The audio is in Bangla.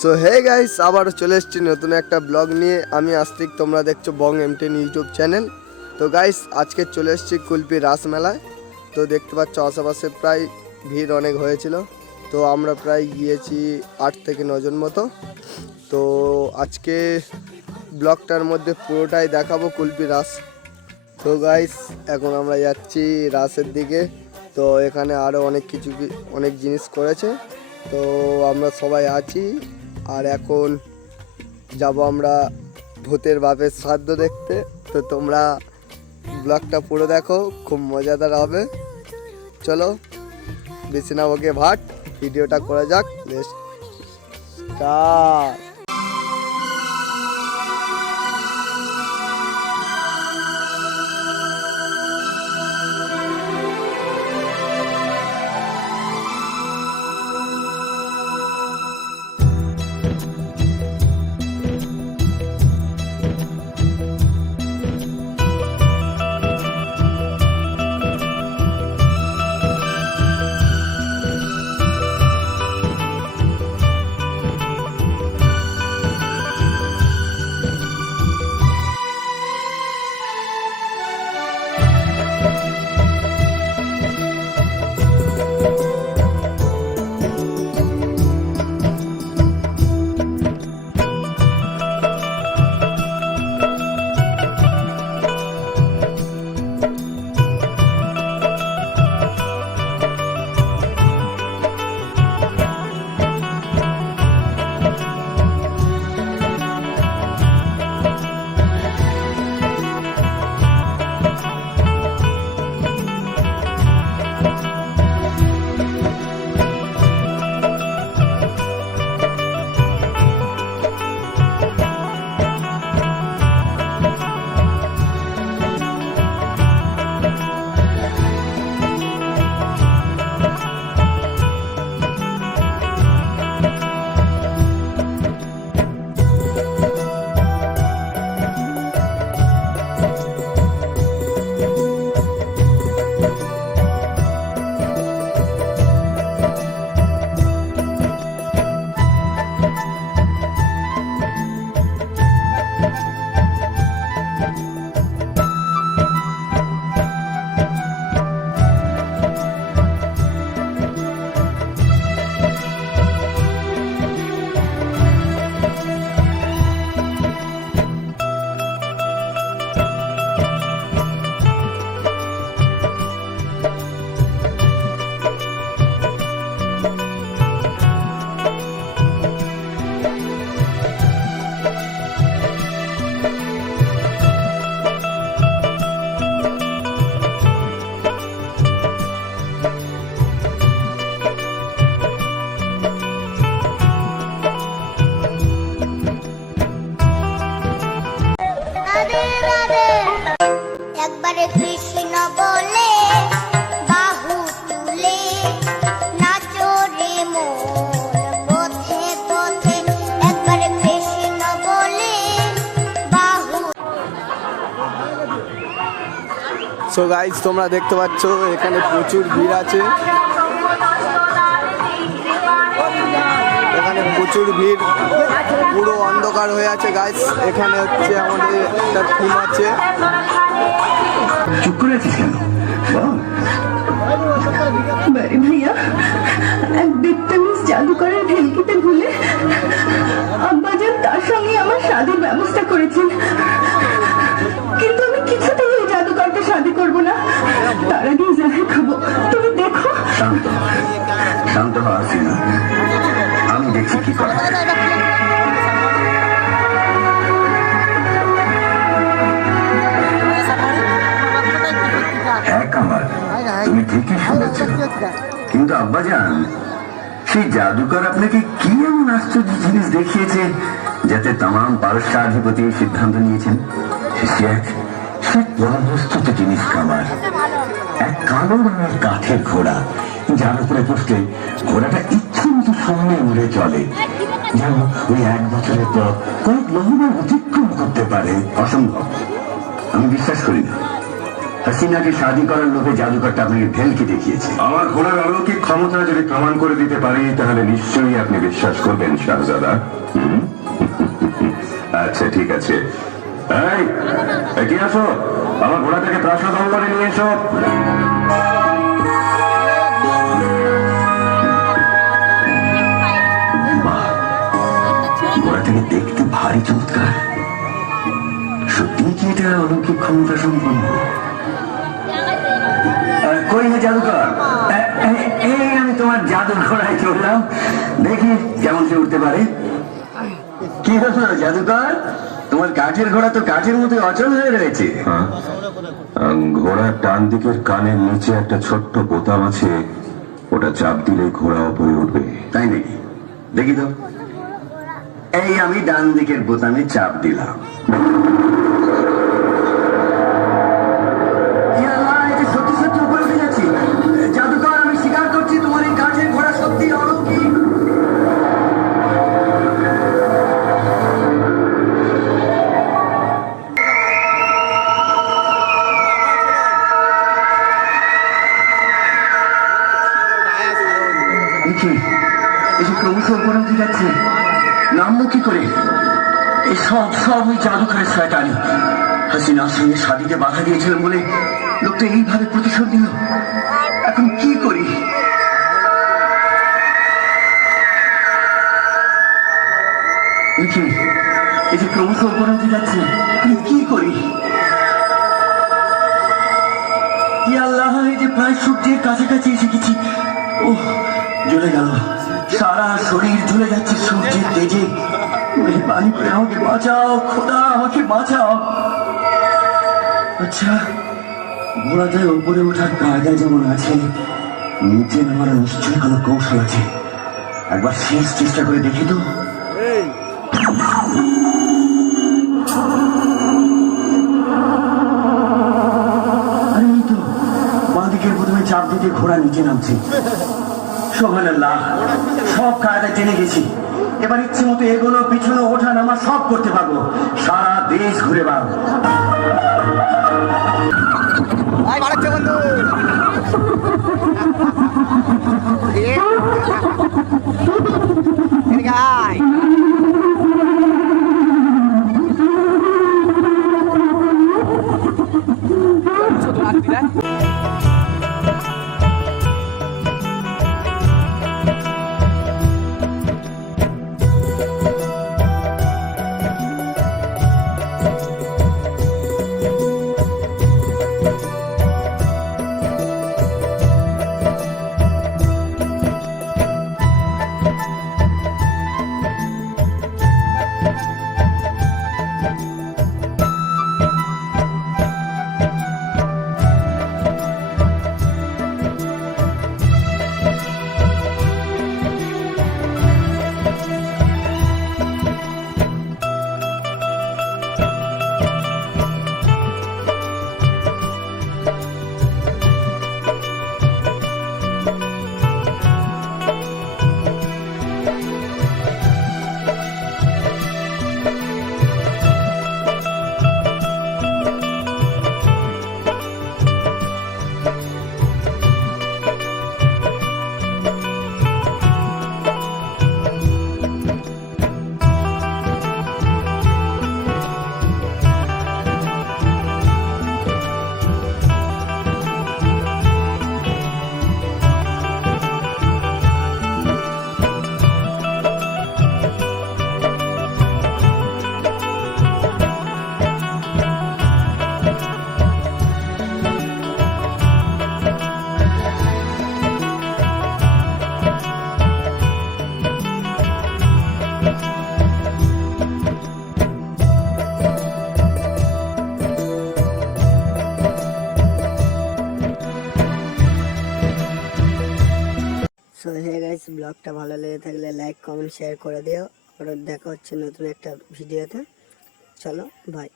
সো হে গাইস, আবার চলে এসেছি নতুন একটা ব্লগ নিয়ে। আমি আস্তিক, তোমরা দেখছো বং M10 ইউটিউব চ্যানেল। তো গাইস, আজকে চলে এসেছি কুলপি রাস মেলায়। তো দেখতে পাচ্ছ আশেপাশে প্রায় ভিড় অনেক হয়েছিল। তো আমরা প্রায় গিয়েছি 8 থেকে 9 জন মতো। তো আজকে ব্লগটার মধ্যে পুরোটাই দেখাবো কুলপি রাস। তো গাইস, এখন আমরা যাচ্ছি রাসের দিকে। তো এখানে আরও অনেক জিনিস করেছে। তো আমরা সবাই আছি, আর এখন যাব আমরা ভূতের বাপের শ্রাদ্ধ দেখতে। তো তোমরা ব্লগটা পুরো দেখো, খুব মজাদার হবে। চলো বেশি না ওকে ভাট, ভিডিওটা করা যাক। স্টার্ট। একবারে কৃষ্ণ বলে বাহু তুলে নাচো রে মন পথে পথে, একবারে কৃষ্ণ বলে বাহু। সো গাইস, তোমরা দেখতে পাচ্ছ এখানে প্রচুর ভিড় আছে। এখানে প্রচুর ভিড়, পুরো অন্ধকার হয়ে আছে গাইস। এখানে হচ্ছে আমাদের একটা থিম আছে। চুপ করে আছিস কেন? বারে ভাইয়া, এক বেত্তালিশ জাদুকরের ভেলকিতে ভুলে আব্বাজান তার সঙ্গে আমার শাদীর ব্যবস্থা করেছেন, কিন্তু আমি কিছুতেই এই জাদুকরকে শাদী করবো না। তার আগে জাহের খাবো। তুমি দেখো। শান্ত শান্ত আসি না, আমি দেখছি কি করা যায়। হ্যাঁ কামাল, তুমি ঠিকই শুনেছ, কিন্তু আব্বাজান সেই জাদুকর আপনাকে কি এমন আশ্চর্য জিনিস দেখিয়েছে যাতে তামাম পারস্যাধিপতি এই সিদ্ধান্ত নিয়েছেন? সে বস্তুত জিনিস কামাল, এক কালো রঙের কাঠের ঘোড়া, যার উপরে বসলে ঘোড়াটা ইচ্ছে মতো সামনে উড়ে চলে, যেন ওই 1 বছরের পর কয়েক লহমান অতিক্রম করতে পারে। অসম্ভব, আমি বিশ্বাস করি না। হাসিনাকে শাদী করার লোভে জাদুকরটা আপনাকে ভেলকি দেখিয়েছে। আমার ঘোড়ার অলৌকিক ক্ষমতা যদি প্রমাণ করে দিতে পারি তাহলে নিশ্চয়ই আপনি বিশ্বাস করবেন শাহজাদা। আচ্ছা ঠিক আছে, এই এগিয়ে আসো, আমার ঘোড়াটাকে প্রাসাদ অঙ্গনে নিয়ে এসো। বাহ, ঘোড়াটাকে দেখতে ভারী চমৎকার। সত্যি কি এটা অলৌকিক ক্ষমতা সম্পন্ন? কই হে জাদুকর, এই আমি তোমার জাদুর ঘোড়ায় চড়লাম, দেখি কেমন সে উঠতে পারে। কি হলো জাদুকর, তোমার কাঠের ঘোড়া তো কাঠের মতো অচল হয়ে রয়েছে। হ্যাঁ, ঘোড়ার ডান দিকের কানের নিচে একটা ছোট্ট বোতাম আছে, ওটা চাপ দিলেই ঘোড়া উপরে উঠবে। তাই নাকি? দেখি তো। এই আমি ডান দিকের বোতামে চাপ দিলাম। এ আল্লাহ, এটা সত্যি সত্যি উপরে উঠে যাচ্ছি। জাদুকর, আমি স্বীকার করছি তোমার এই কাঠের ঘোড়া সত্যি অলৌকিক। এসে ক্রমশ উপরে উঠে যাচ্ছে, নামবো কি করে? এই সব ওই জাদুকরের শয়তানি। হাসিনার সঙ্গে শাদীতে বাধা দিয়েছিলাম বলে লোকটা এইভাবে প্রতিশোধ দিল। এখন কি করি? এই যে ক্রমশ উপরে উঠে যাচ্ছে, আমি কি করি? কি আল্লাহ, এই যে প্রায় সূর্যের কাছাকাছি এসে গেছি। ও জ্বলে গেল, সারা শরীর জ্বলে যাচ্ছে সূর্যের তেজে। পানি করে আমাকে বাঁচাও খোদা, আমাকে বাঁচাও। আচ্ছা, ঘোড়াটায় উপরে ওঠার কায়দা যেমন আছে, নিচে নামার নিশ্চয়ই কোনো কৌশল আছে। একবার শেষ চেষ্টা করে দেখি তো। আরে এই তো, বাঁ দিকের প্রথমে চাপ দিতে ঘোড়া নিচে নামছে। সুবহানাল্লাহ, সব কায়দা জেনে গেছি। এবার ইচ্ছে মতো এগোনো পিছনো ওঠা নামা সব করতে পারবো, সারা দেশ ঘুরে বেড়াবো। সো হে গাইস, ব্লগটা ভালো লেগে থাকলে লাইক কমেন্ট শেয়ার করে দিও। আর দেখা হচ্ছে নতুন একটা ভিডিওতে। চলো বাই।